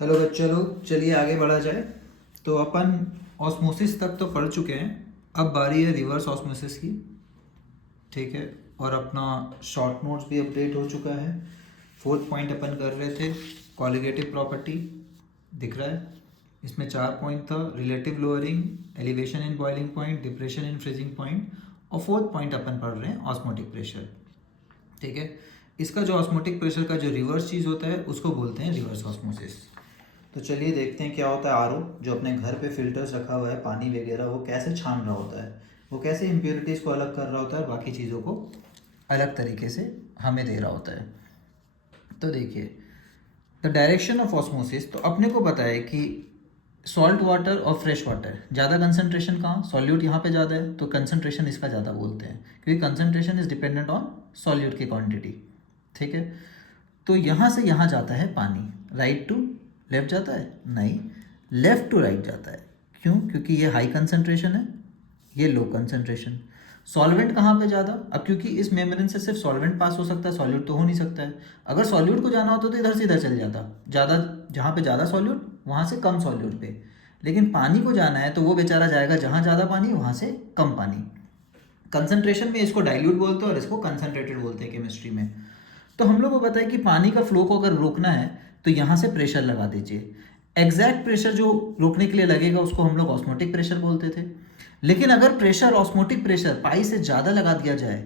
Hello बच्चों लोग, चलिए आगे बढ़ा जाए। तो अपन ऑस्मोसिस तक तो पढ़ चुके हैं। अब बारी है रिवर्स ऑस्मोसिस की। ठीक है। और अपना शॉर्ट नोट्स भी अपडेट हो चुका है। फोर्थ पॉइंट अपन कर रहे थे, कॉलिगेटिव प्रॉपर्टी। दिख रहा है इसमें 4 पॉइंट था, relative lowering, elevation in boiling point, depression in freezing point, और फोर्थ पॉइंट अपन पढ़ रहे हैं ऑस्मोटिक प्रेशर। ठीक है। इसका जो ऑस्मोटिक प्रेशर का जो रिवर्स चीज़ होता है उसको बोलते हैं रिवर्स ऑस्मोसिस। तो चलिए देखते हैं क्या होता है। आरओ जो अपने घर पे फिल्टर्स रखा हुआ है पानी वगैरह, वो कैसे छान रहा होता है, वो कैसे इम्प्योरिटीज़ को अलग कर रहा होता है, बाकी चीज़ों को अलग तरीके से हमें दे रहा होता है। तो देखिए, द डायरेक्शन ऑफ ऑस्मोसिस, तो अपने को पता है कि सॉल्ट वाटर और फ्रेश वाटर ज़्यादा कंसनट्रेशन कहाँ, सॉल्यूट यहाँ पे ज़्यादा है तो कंसनट्रेशन इसका ज़्यादा बोलते हैं, क्योंकि concentration is dependent on solute की क्वांटिटी। ठीक है। तो यहाँ से यहाँ जाता है पानी, राइट टू लेफ्ट जाता है, नहीं, लेफ्ट टू राइट जाता है। क्यों? क्योंकि ये हाई कंसनट्रेशन है, ये लो कंसनट्रेशन। सॉल्वेंट कहाँ पे ज़्यादा? अब क्योंकि इस मेम्ब्रेन से सिर्फ सॉल्वेंट पास हो सकता है, सॉल्यूट तो हो नहीं सकता है। अगर सॉल्यूट को जाना होता तो इधर से इधर चल जाता, ज़्यादा जहाँ पे ज़्यादा सॉल्यूट वहाँ से कम सॉल्यूट पे। लेकिन पानी को जाना है तो वो बेचारा जाएगा जहाँ ज़्यादा पानी वहाँ से कम पानी। कंसंट्रेशन में इसको डाइल्यूट बोलते हैं और इसको कंसंट्रेटेड बोलते हैं केमिस्ट्री में। तो हम लोग को पता है कि पानी का फ्लो को अगर रोकना है तो यहाँ से प्रेशर लगा दीजिए। एग्जैक्ट प्रेशर जो रोकने के लिए लगेगा उसको हम लोग ऑस्मोटिक प्रेशर बोलते थे। लेकिन अगर प्रेशर ऑस्मोटिक प्रेशर पाई से ज़्यादा लगा दिया जाए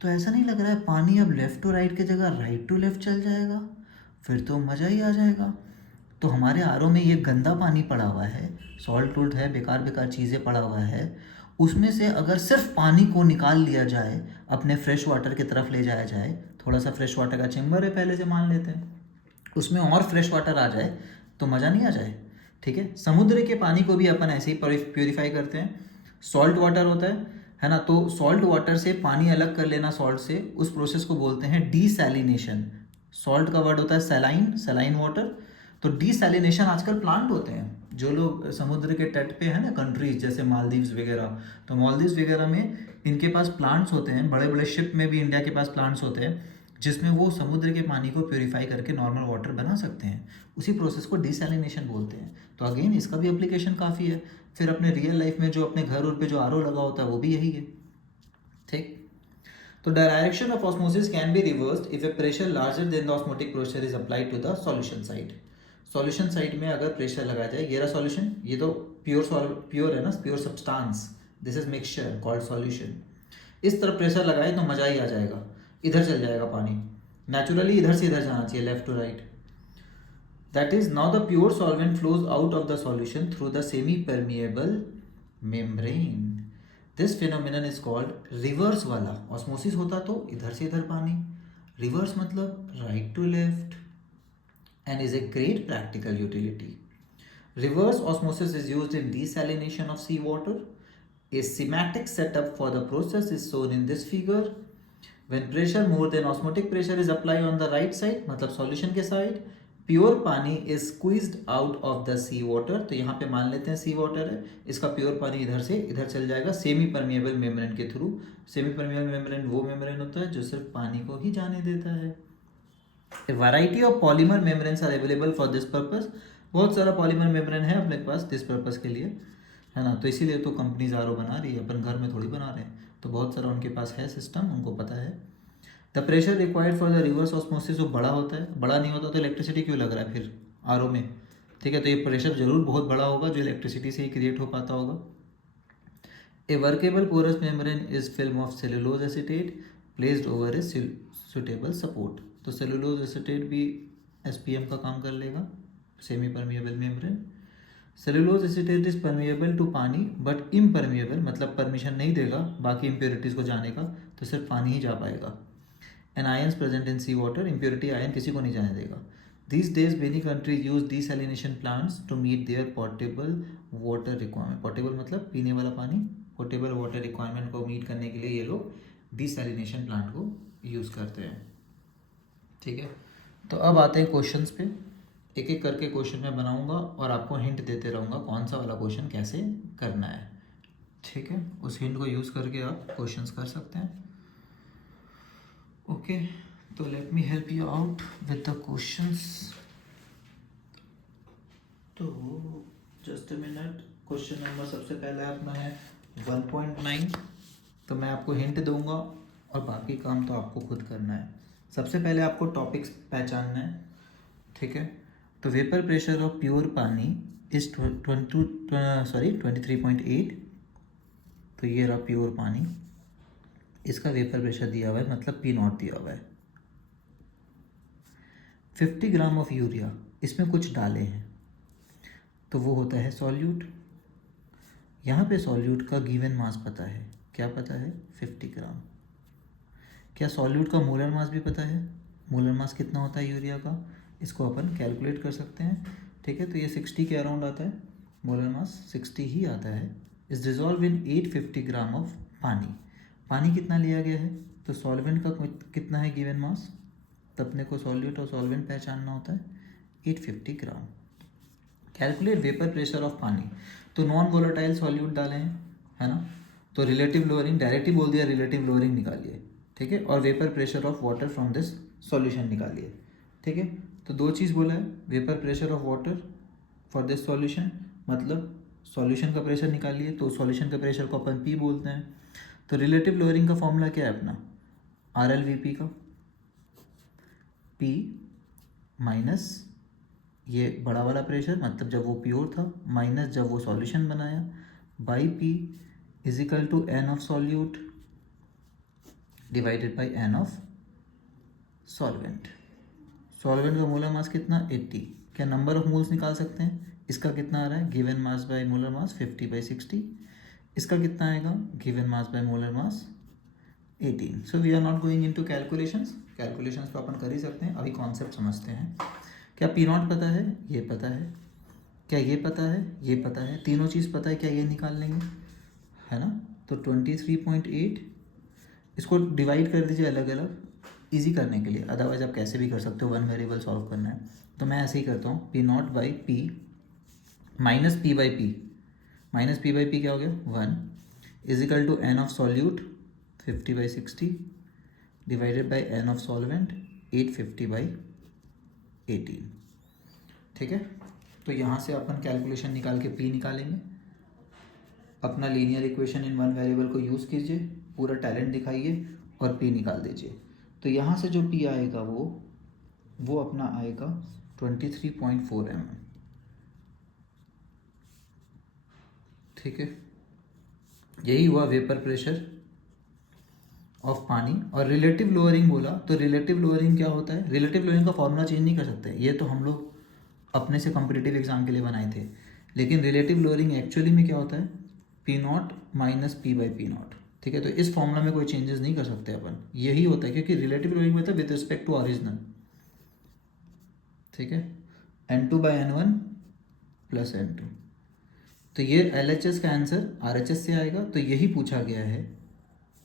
तो ऐसा नहीं लग रहा है पानी अब लेफ़्ट टू राइट की जगह राइट टू लेफ़्ट चल जाएगा? फिर तो मज़ा ही आ जाएगा। तो हमारे आरओ में ये गंदा पानी पड़ा हुआ है, सॉल्ट वोल्ट है, बेकार बेकार चीज़ें पड़ा हुआ है, उसमें से अगर सिर्फ पानी को निकाल लिया जाए, अपने फ्रेश वाटर की तरफ ले जाया जाए, थोड़ा सा फ्रेश वाटर का चेम्बर है पहले से मान लेते हैं, उसमें और फ्रेश वाटर आ जाए तो मज़ा नहीं आ जाए? ठीक है। समुद्र के पानी को भी अपन ऐसे ही प्योरीफाई करते हैं। सॉल्ट वाटर होता है ना, तो सॉल्ट वाटर से पानी अलग कर लेना सॉल्ट से, उस प्रोसेस को बोलते हैं डीसैलिनेशन। सॉल्ट का वर्ड होता है सैलाइन, सैलाइन वाटर। तो डीसैलिनेशन आजकल प्लांट होते हैं, जो लोग समुद्र के तट पे है ना, कंट्रीज जैसे मालदीव्स वगैरह, तो मालदीव्स वगैरह में इनके पास प्लांट्स होते हैं, बड़े बड़े शिप में भी इंडिया के पास प्लांट्स होते हैं, जिसमें वो समुद्र के पानी को प्योरीफाई करके नॉर्मल वाटर बना सकते हैं। उसी प्रोसेस को डिसैलिनेशन बोलते हैं। तो अगेन इसका भी एप्लीकेशन काफ़ी है। फिर अपने रियल लाइफ में जो अपने घर और पे जो आरओ लगा होता है वो भी यही है। ठीक। तो direction of osmosis can be reversed if a pressure larger than the osmotic pressure is applied to the solution side. Solution side में अगर प्रेशर लगाया जाए, ये रहा सॉल्यूशन, ये तो प्योर है ना, pure substance, this is mixture called solution. इस तरफ प्रेशर लगाए तो मज़ा ही आ जाएगा, इधर चल जाएगा पानी, नेचुरली इधर से इधर जाना चाहिए, left to right. That is, now the pure solvent flows out of the solution through the semi-permeable membrane. This phenomenon is called reverse वाला। osmosis होता तो इधर से इधर पानी, reverse मतलब right to left, and is a great practical utility. Reverse osmosis is used in desalination of seawater. A schematic setup for the process is shown in this figure. When pressure more than osmotic pressure is applied on the right side, मतलब solution के side, pure pani is squeezed out of the sea water. तो यहाँ पे मान लेते हैं सी water है, इसका प्योर पानी इधर से इधर चल जाएगा सेमी परमिएबल मेम्ब्रेन के थ्रू। सेमी परमिएबल मेम्ब्रेन वो मेम्ब्रेन होता है जो सिर्फ पानी को ही जाने देता है। A variety of polymer membranes are available for this purpose. बहुत सारा पॉलीमर मेम्ब्रेन है अपने पास दिस पर्पस के लिए, है ना। तो इसीलिए तो कंपनीज आर बना रही है, अपन घर में थोड़ी बना रहे हैं। तो बहुत सारा उनके पास है सिस्टम, उनको पता है। The pressure required for the reverse osmosis वो बड़ा होता है, बड़ा नहीं होता तो इलेक्ट्रिसिटी क्यों लग रहा है फिर आरओ में? ठीक है। तो ये प्रेशर जरूर बहुत बड़ा होगा जो इलेक्ट्रिसिटी से ही क्रिएट हो पाता होगा। A workable porous membrane is film of cellulose acetate placed over a suitable support. तो सेलुलोज एसीटेट भी एसपीएम का काम कर लेगा, semi permeable membrane. Cellulose acetate is permeable to पानी बट इम्परमिएबल, मतलब परमिशन नहीं देगा बाकी इम्प्योरिटीज़ को जाने का, तो सिर्फ पानी ही जा पाएगा। And ions present in sea water, impurity ion किसी को नहीं जाने देगा। These days many countries use desalination plants to meet their portable water requirement. Portable मतलब पीने वाला पानी, पोर्टेबल वाटर रिक्वायरमेंट को मीट करने के लिए ये लोग डिसैलिनेशन प्लांट को यूज़ करते हैं। ठीक है। तो अब आते हैं क्वेश्चंस पे। एक एक करके क्वेश्चन मैं बनाऊंगा और आपको हिंट देते रहूँगा कौन सा वाला क्वेश्चन कैसे करना है। ठीक है। उस हिंट को यूज़ करके आप क्वेश्चंस कर सकते हैं। ओके, तो let me help you out with the questions. Question number सबसे पहले अपना है 1.9। तो मैं आपको हिंट दूंगा और बाकी काम तो आपको खुद करना है। सबसे पहले आपको टॉपिक्स पहचानना है, ठीक है। तो vapour pressure of pure pani is 23.8। तो ये रहा प्योर पानी, इसका वेपर प्रेशर दिया हुआ है, मतलब P0 दिया हुआ है। 50 ग्राम ऑफ यूरिया, इसमें कुछ डाले हैं तो वो होता है सॉल्यूट। यहाँ पे सॉल्यूट का गिवन मास पता है, क्या पता है? 50 ग्राम। क्या सॉल्यूट का मोलर मास भी पता है? मोलर मास कितना होता है यूरिया का, इसको अपन कैलकुलेट कर सकते हैं, ठीक है। तो ये 60 के अराउंड आता है, मोलर मास 60 ही आता है। Is dissolve in 850 gram of पानी। पानी कितना लिया गया है, तो सॉल्वेंट का कितना है गिवन मास, तो अपने को सॉल्यूट और सॉल्वेंट पहचानना होता है, 850 ग्राम। कैलकुलेट वेपर प्रेशर ऑफ पानी, तो नॉन वोलेटाइल सॉल्यूट डाले हैं, है ना। तो रिलेटिव लोअरिंग, डायरेक्ट ही बोल दिया रिलेटिव लोअरिंग निकालिए, ठीक है। और vapour pressure of water from this solution निकालिए, ठीक है। तो दो चीज़ बोला है, vapour pressure of water for this solution, मतलब सॉल्यूशन का प्रेशर निकालिए। तो सॉल्यूशन का प्रेशर को अपन पी बोलते हैं। तो रिलेटिव लोअरिंग का फॉर्मूला क्या है अपना, RLVP का, P माइनस ये बड़ा वाला प्रेशर, मतलब जब वो प्योर था, माइनस जब वो सॉल्यूशन बनाया, by P is equal to N of solute divided by N of solvent. Solvent का मोलर मास कितना, 80। क्या नंबर ऑफ मोल्स निकाल सकते हैं, इसका कितना आ रहा है, given mass by molar mass 50/60। इसका कितना आएगा, given mass by molar mass 18। So we are not going into calculations तो अपन कर ही सकते हैं, अभी कॉन्सेप्ट समझते हैं। क्या P0 पता है, ये पता है। क्या ये पता है, ये पता है। तीनों चीज़ पता है, क्या ये निकाल लेंगे, है ना। तो 23.8, इसको डिवाइड कर दीजिए अलग अलग इजी करने के लिए, अदरवाइज आप कैसे भी कर सकते हो, वन वेरिएबल सॉल्व करना है तो मैं ऐसे ही करता हूँ। P0/P minus P/P, minus P/P क्या हो गया, 1 is equal to N of solute 50/60 divided by N of solvent 850/18, ठीक है। तो यहाँ से अपन कैलकुलेशन निकाल के P निकालेंगे। अपना linear equation in one variable को यूज़ कीजिए, पूरा टैलेंट दिखाइए और P निकाल दीजिए। तो यहाँ से जो P आएगा वो अपना आएगा 23.4 mm, ठीक है। यही हुआ वेपर प्रेशर ऑफ पानी। और रिलेटिव लोअरिंग बोला, तो रिलेटिव लोअरिंग क्या होता है, रिलेटिव लोअरिंग का फॉर्मूला चेंज नहीं कर सकते, ये तो हम लोग अपने से कॉम्पिटिटिव एग्जाम के लिए बनाए थे। लेकिन रिलेटिव लोअरिंग एक्चुअली में क्या होता है, P0 माइनस P/P0, ठीक है। तो इस फॉर्मूला में कोई चेंजेस नहीं कर सकते अपन, यही होता है, क्योंकि रिलेटिव लोअरिंग मतलब विद रिस्पेक्ट टू ओरिजिनल, ठीक है। N2/N1 plus N2। तो ये LHS का आंसर RHS से आएगा, तो यही पूछा गया है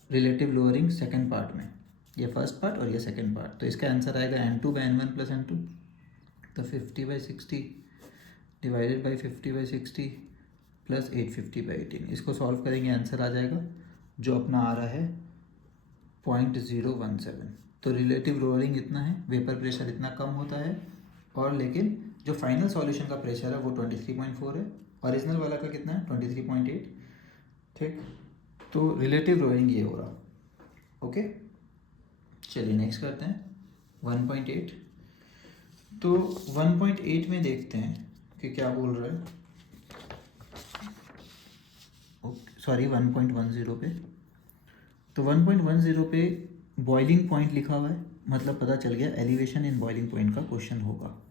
रिलेटिव लोअरिंग सेकेंड पार्ट में, ये फर्स्ट पार्ट और ये सेकेंड पार्ट। तो इसका आंसर आएगा N2/N1 प्लस N2। तो 50/60 डिवाइडेड बाई 50/60 प्लस 850/18, इसको सॉल्व करेंगे, आंसर आ जाएगा जो अपना आ रहा है 0.017। तो रिलेटिव लोअरिंग इतना है, वेपर प्रेशर इतना कम होता है, और लेकिन जो फाइनल सॉल्यूशन का प्रेशर है वो 23.4 है, ओरिजिनल वाला का कितना है 23.8, ठीक। तो रिलेटिव लोअरिंग ये हो रहा, ओके। चलिए नेक्स्ट करते हैं 1.8। तो 1.8 में देखते हैं कि क्या बोल रहा है, ओके सॉरी 1.10 पे। तो 1.10 पे बॉइलिंग पॉइंट लिखा हुआ है, मतलब पता चल गया एलिवेशन इन बॉइलिंग पॉइंट का क्वेश्चन होगा,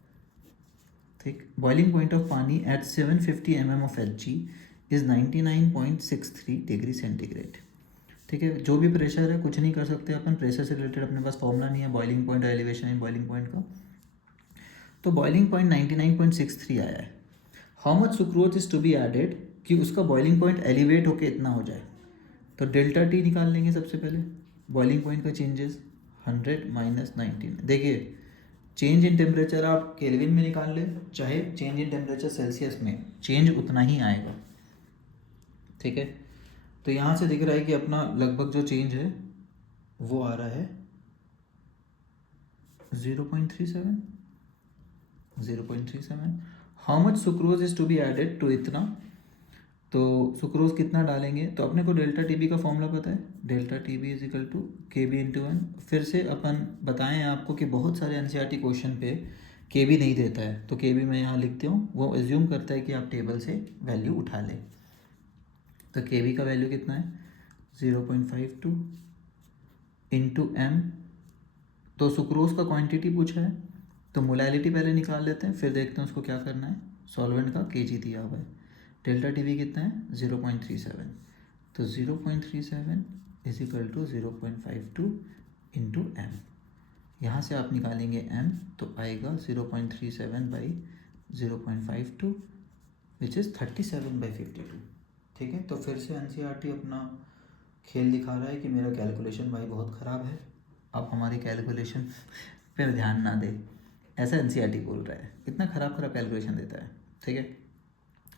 ठीक। Boiling point of pani at 750 mm of Hg is 99.63 degree centigrade, ठीक है। जो भी प्रेशर है कुछ नहीं कर सकते अपन, प्रेशर से रिलेटेड अपने पास फॉर्मूला नहीं है बॉइलिंग पॉइंट और एलिवेशन इन बॉइलिंग पॉइंट का। तो बॉइलिंग पॉइंट 99.63 आया है। How much sucrose is to be added कि उसका बॉइलिंग पॉइंट एलिवेट होके इतना हो जाए, तो डेल्टा टी निकाल लेंगे सबसे पहले। बॉइलिंग पॉइंट का चेंजेस 100 माइनस 19, देखिए चेंज इन टेम्परेचर आप केल्विन में निकाल ले, चाहे चेंज इन टेम्परेचर सेल्सियस में, चेंज उतना ही आएगा, ठीक है। तो यहाँ से दिख रहा है कि अपना लगभग जो चेंज है वो आ रहा है 0.37। How much sucrose is to be added to इतना, तो सुक्रोज कितना डालेंगे, तो अपने को डेल्टा टी बी का फॉर्मूला पता है, delta T B is equal to K B into N. फिर से अपन बताएं आपको कि बहुत सारे एनसीईआरटी क्वेश्चन पे के बी नहीं देता है, तो के बी मैं यहाँ लिखती हूँ, वो एज्यूम करता है कि आप टेबल से वैल्यू उठा लें। तो के बी का वैल्यू कितना है 0.52 इंटू एम। तो सुक्रोज का क्वांटिटी पूछा है, तो मोलैलिटी पहले निकाल लेते हैं, फिर देखते हैं उसको क्या करना है। सॉल्वेंट का केजी दिया हुआ है, डेल्टा टी बी कितना है 0.37, तो 0.37 is equal to 0.52 into M. यहाँ से आप निकालेंगे एम, तो आएगा 0.37 बाई 0.52 विच इज़ 37/52। ठीक है, तो फिर से एनसीईआरटी अपना खेल दिखा रहा है कि मेरा कैलकुलेशन भाई बहुत ख़राब है, आप हमारी कैलकुलेशन पे ध्यान ना दे, ऐसा एनसीईआरटी बोल रहा है, इतना ख़राब कैलकुलेशन देता है। ठीक है,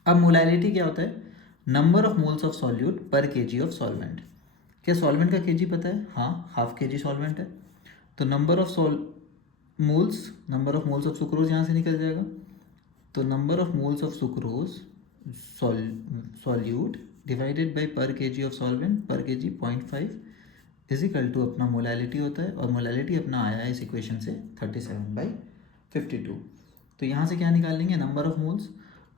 अब मोलैलिटी क्या होता है, number of moles of solute per kg of solvent. क्या सॉल्वेंट का केजी पता है, हाँ, हाफ केजी सॉल्वेंट है, तो number of moles of sucrose यहाँ से निकल जाएगा, तो number of moles of sucrose solute divided by पर केजी ऑफ सॉल्वेंट पर केजी 0.5 इज इक्वल टू अपना मोलैलिटी होता है, और मोलैलिटी अपना आया है इस इक्वेशन से 37/52। तो यहाँ से क्या निकाल लेंगे, नंबर ऑफ मोल्स।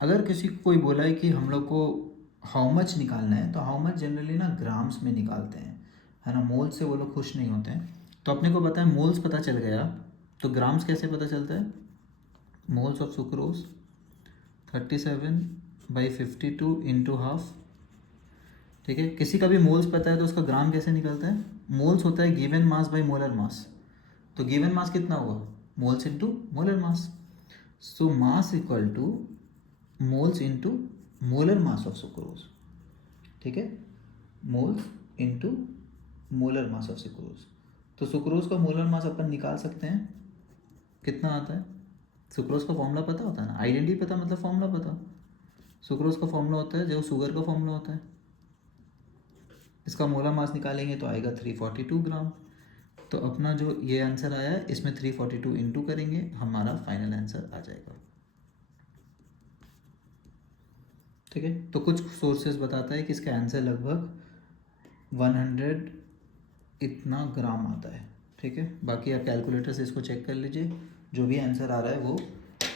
अगर किसी को कोई बोला है कि हम लोग को हाउ मच निकालना है, तो हाउ मच जनरली ना ग्राम्स में निकालते हैं, है ना, मोल्स से वो लोग खुश नहीं होते हैं। तो अपने को पता है मोल्स पता चल गया, तो ग्राम्स कैसे पता चलता है, moles of sucrose 37/52 into half. ठीक है, किसी का भी मोल्स पता है तो उसका ग्राम कैसे निकलता है, मोल्स होता है given mass by molar mass, तो गिवन मास कितना हुआ, moles into molar mass, so mass equal two moles into molar mass of sucrose. ठीक है, moles into molar mass of sucrose. तो सुक्रोज का मोलर मास अपन निकाल सकते हैं, कितना आता है, सुक्रोज का फॉर्मूला पता होता है ना, आइडेंटिटी पता मतलब फॉर्मूला पता। सुक्रोज का फॉर्मूला होता है जो शुगर का फॉर्मूला होता है, इसका मोलर मास निकालेंगे तो आएगा 342 ग्राम। तो अपना जो ये आंसर आया है इसमें 342 इंटू करेंगे, हमारा फाइनल आंसर आ जाएगा। ठीक है, तो कुछ सोर्सेज बताता है कि इसका आंसर लगभग 100 इतना ग्राम आता है। ठीक है, बाकी आप कैलकुलेटर से इसको चेक कर लीजिए, जो भी आंसर आ रहा है वो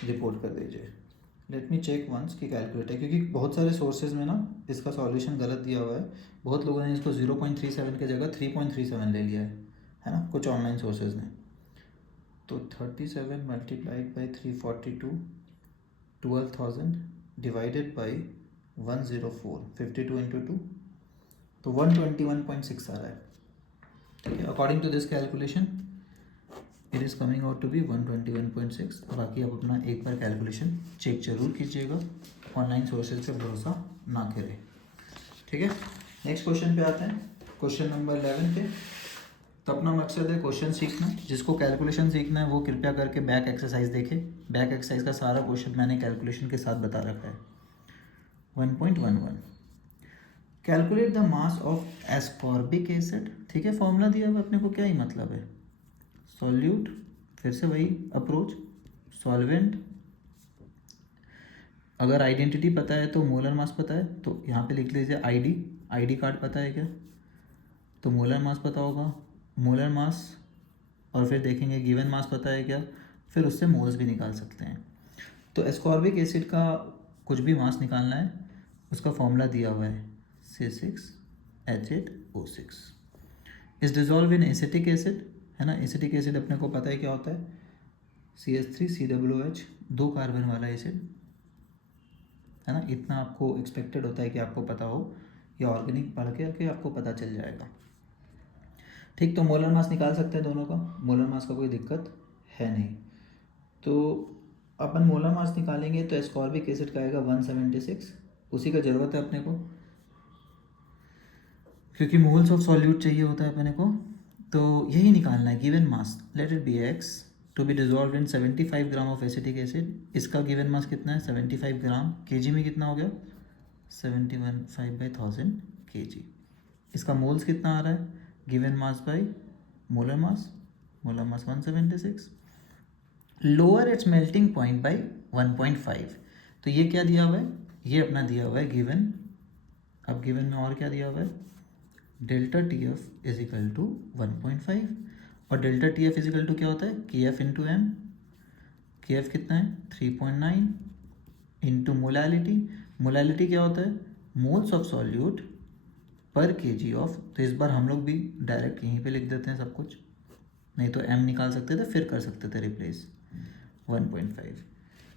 रिपोर्ट कर दीजिए। लेट मी चेक वंस की कैलकुलेटर, क्योंकि बहुत सारे सोर्सेज में ना इसका सॉल्यूशन गलत दिया हुआ है, बहुत लोगों ने इसको 0.37 की जगह 3.37 ले लिया है ना, कुछ ऑनलाइन सोर्सेज ने। तो 37 multiplied by 342 12,000 divided by 104 52 into 2, तो 121.6 आ रहा है। ठीक है, according to this calculation it is coming out to be 121.6। बाकी आप अपना एक बार कैलकुलेशन चेक जरूर कीजिएगा, ऑनलाइन सोर्सेज पे भरोसा ना करें। ठीक है, नेक्स्ट क्वेश्चन पे आते हैं, क्वेश्चन नंबर 11 पे। तो अपना मकसद है क्वेश्चन सीखना, जिसको कैलकुलेशन सीखना है वो कृपया करके बैक एक्सरसाइज देखें। बैक एक्सरसाइज का सारा क्वेश्चन मैंने कैलकुलेशन के साथ बता रखा है। 1.11 calculate the mass of ascorbic acid. ठीक है, फॉर्मूला दिया हुआ अपने को, क्या ही मतलब है, सॉल्यूट, फिर से वही अप्रोच, सॉल्वेंट, अगर आइडेंटिटी पता है तो मोलर मास पता है, तो यहाँ पे लिख लीजिए आईडी कार्ड पता है क्या, तो मोलर मास पता होगा, मोलर मास, और फिर देखेंगे गिवन मास पता है क्या, फिर उससे मोल्स भी निकाल सकते हैं। तो एस्कॉर्बिक एसिड का कुछ भी मास निकालना है, उसका फॉर्मूला दिया हुआ है C6H8O6 is dissolve in acetic acid, है ना। एसिटिक एसिड अपने को पता है क्या होता है, CH3COOH, 2 कार्बन वाला एसिड, है ना। इतना आपको एक्सपेक्टेड होता है कि आपको पता हो, या ऑर्गेनिक पढ़ के आपको पता चल जाएगा। ठीक, तो मोलर मास निकाल सकते हैं दोनों का, मोलर मास का कोई दिक्कत है नहीं। तो अपन मोलर मास निकालेंगे तो एस्कॉर्बिक एसिड का आएगा 176, उसी का ज़रूरत है अपने को, क्योंकि मोल्स ऑफ सॉल्यूट चाहिए होता है अपने को। तो यही निकालना है, given mass let it be x to be dissolve in 75 gram of acetic acid. इसका गिवन मास कितना है 75 ग्राम, केजी में कितना हो गया 71/1000 kg। इसका मोल्स कितना आ रहा है, given mass by molar mass 176, lower it's melting point by 1.5। तो ये क्या दिया हुआ है, ये अपना दिया हुआ है गिवन अब गिवन में और क्या दिया हुआ है, delta T F is equal to 1.5 और delta T F is equal to क्या होता है, K F into M. K F कितना है 3.9 इंटू मोलैलिटी। मोलैलिटी क्या होता है, moles of solute per kg of. तो इस बार हम लोग भी डायरेक्ट यहीं पे लिख देते हैं सब कुछ, नहीं तो एम निकाल सकते थे फिर कर सकते थे रिप्लेस 1.5।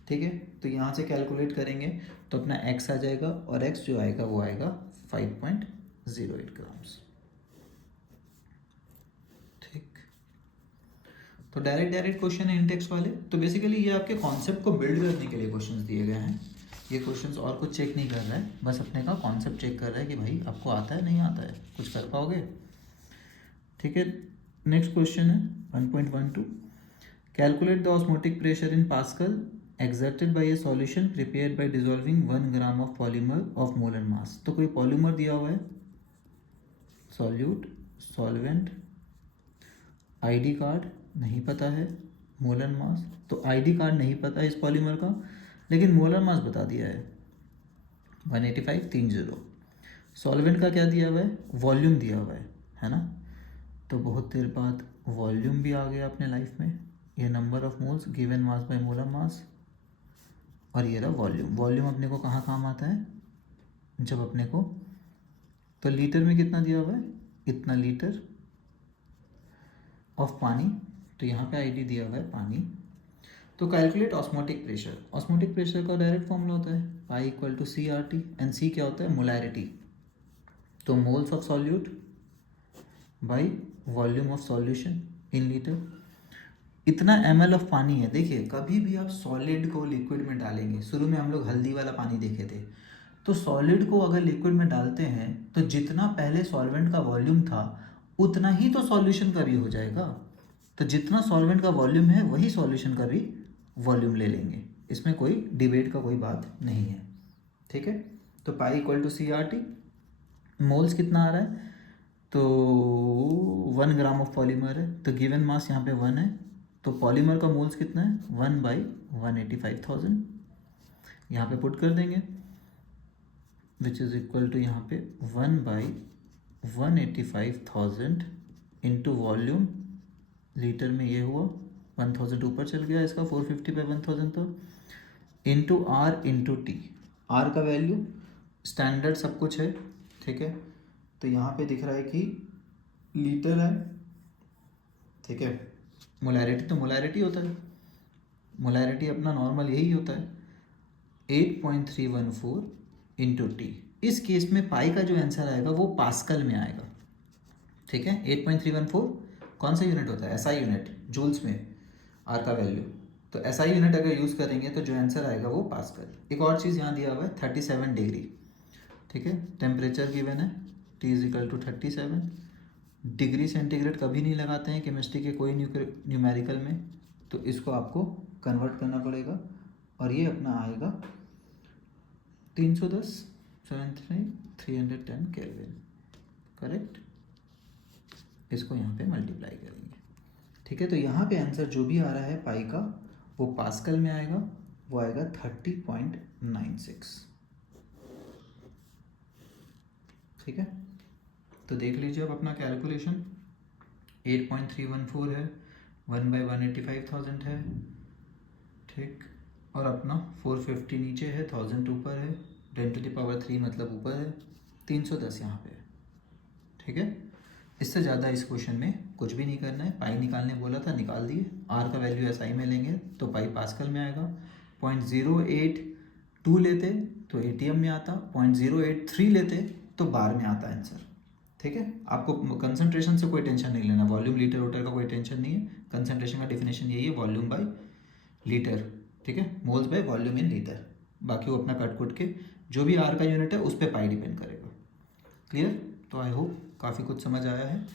ठीक है, तो यहाँ से कैलकुलेट करेंगे तो अपना x आ जाएगा और x जो आएगा वो आएगा 5.08 ग्राम्स। ठीक, तो डायरेक्ट क्वेश्चन है इंटेक्स वाले। तो बेसिकली ये आपके कॉन्सेप्ट को बिल्ड करने के लिए क्वेश्चंस दिए गए हैं। ये क्वेश्चंस और कुछ चेक नहीं कर रहा है, बस अपने का कॉन्सेप्ट चेक कर रहा है कि भाई आपको आता है नहीं आता है, कुछ कर पाओगे। ठीक है, नेक्स्ट क्वेश्चन है 1.12, calculate the osmotic pressure in pascal exerted by a solution prepared by dissolving 1 gram of polymer of molar mass। तो कोई पॉलीमर दिया हुआ है, सॉल्यूट, सॉल्वेंट, आईडी कार्ड नहीं पता है, मोलर मास। तो आईडी कार्ड नहीं पता है इस पॉलीमर का, लेकिन मोलर मास बता दिया है 18530। सॉल्वेंट का क्या दिया हुआ है, वॉल्यूम दिया हुआ है ना। तो बहुत देर बाद वॉल्यूम भी आ गया अपने लाइफ में, ये number of moles given mass by molar मास, और ये रहा वॉल्यूम। वॉल्यूम अपने को कहाँ काम आता है, जब अपने को, तो लीटर में कितना दिया हुआ है, इतना लीटर ऑफ पानी, तो यहाँ पे आईडी दिया हुआ है पानी। तो calculate osmotic pressure. Osmotic pressure का डायरेक्ट फॉर्मूला होता है pi equal to C R T, and C क्या होता है, मोलैरिटी। तो moles of solute by volume of solution in litre. इतना ml ऑफ पानी है। देखिए कभी भी आप सॉलिड को लिक्विड में डालेंगे, शुरू में हम लोग हल्दी वाला पानी देखे थे, तो सॉलिड को अगर लिक्विड में डालते हैं तो जितना पहले सॉल्वेंट का वॉल्यूम था उतना ही तो सॉल्यूशन का भी हो जाएगा। तो जितना सॉल्वेंट का वॉल्यूम है वही सॉल्यूशन का भी वॉल्यूम ले लेंगे, इसमें कोई डिबेट का कोई बात नहीं है। ठीक है, तो pi equal to C R T. Moles कितना आ रहा है, तो 1 ग्राम ऑफ पॉलीमर है, तो गिवन मास यहाँ पे 1 है, तो पॉलीमर का मोल्स कितना है 1/185,000। यहाँ पे पुट कर देंगे विच इज़ इक्वल टू यहाँ पे 1/185,000 इंटू वॉल्यूम, लीटर में ये हुआ 1000 ऊपर चल गया इसका 450/1000, तो into R into T. R का वैल्यू स्टैंडर्ड सब कुछ है। ठीक है, तो यहाँ पे दिख रहा है कि लीटर है। ठीक है, मोलैरिटी तो मोलैरिटी होता है, मोलैरिटी अपना नॉर्मल यही होता है 8.314 इंटू टी। इस केस में पाई का जो आंसर आएगा वो पास्कल में आएगा। ठीक है, 8.314 कौन सा यूनिट होता है, एसआई यूनिट, जूल्स में आर का वैल्यू। तो एसआई यूनिट अगर यूज़ करेंगे तो जो आंसर आएगा वो पास्कल। एक और चीज़ यहाँ दिया हुआ है 37 डिग्री। ठीक है, टेम्परेचर गिवन है T is equal to 37 degree centigrade. कभी नहीं लगाते हैं केमिस्ट्री के कोई न्यूमेरिकल में, तो इसको आपको कन्वर्ट करना पड़ेगा और ये अपना आएगा 310 केल्विन। करेक्ट, इसको यहाँ पे मल्टीप्लाई करेंगे। ठीक है, तो यहाँ पे आंसर जो भी आ रहा है पाई का वो पास्कल में आएगा, वो आएगा 30.96। ठीक है, तो देख लीजिए अब अपना कैलकुलेशन 8.314 है, 1/185,000 है। ठीक, और अपना 450 नीचे है, 1000 ऊपर है, 10⁻³ मतलब ऊपर है, 310 यहाँ पे है। ठीक है, इससे ज़्यादा इस क्वेश्चन में कुछ भी नहीं करना है। पाई निकालने बोला था, निकाल दिए। आर का वैल्यू एसआई में लेंगे तो पाई पास्कल में आएगा। 0.082 लेते तो एटीएम में आता, 0.083 लेते तो बार में आता आंसर। ठीक है, आपको कंसंट्रेशन से कोई टेंशन नहीं लेना, वॉल्यूम लीटर वोटर का कोई टेंशन नहीं है। कंसंट्रेशन का डेफिनेशन यही है, वॉल्यूम बाय लीटर। ठीक है, moles by volume in litre. बाकी वो अपना कट कुट के जो भी आर का यूनिट है उस पर पाई डिपेंड करेगा। क्लियर, तो आई होप काफ़ी कुछ समझ आया है।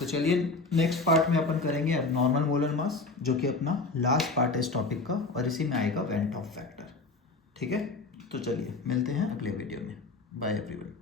तो चलिए नेक्स्ट पार्ट में अपन करेंगे अब नॉर्मल मोलर मास, जो कि अपना लास्ट पार्ट है इस टॉपिक का, और इसी में आएगा वेन टॉप फैक्टर। ठीक है, तो चलिए मिलते हैं अगले वीडियो में। Bye everyone.